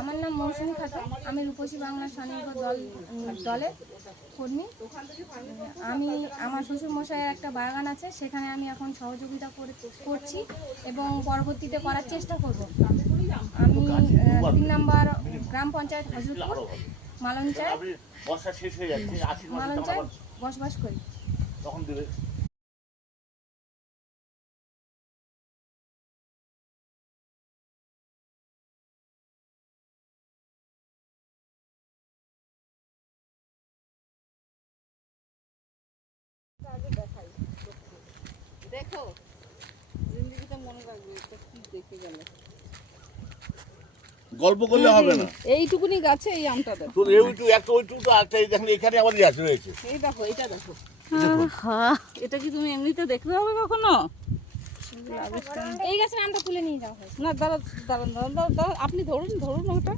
আমার নাম মৌসুমী খাতুন, আমি রূপসী বাংলা স্বনির্ভর দলের কর্মী। আমি আমার শ্বশুরমশাইয়ের একটা বাগান আছে, সেখানে আমি এখন সহযোগিতা করছি এবং পরবর্তীতে করার চেষ্টা করব। আমি 3 নম্বর গ্রাম পঞ্চায়েত হজরতপুর মালঞ্চায় বসবাস করি। দেখো জিন্দেগিতে মনে রাখবে এটা কি দেখে গেল। গল্প করলে হবে না, এইটুকুনি গাছে এই আমটা দেখো। তো এইটু একটা ওইটু তো একটা এই দেখেন এখানে আবার গাছ রয়েছে। এই দেখো, এটা দেখো। এটা কি তুমি এমনিতে দেখতে হবে কখনো? এই গাছের আমটা তুলে নিয়ে যাওয়া হয় না, দাঁড়ান, আপনি ধরুন ওটা।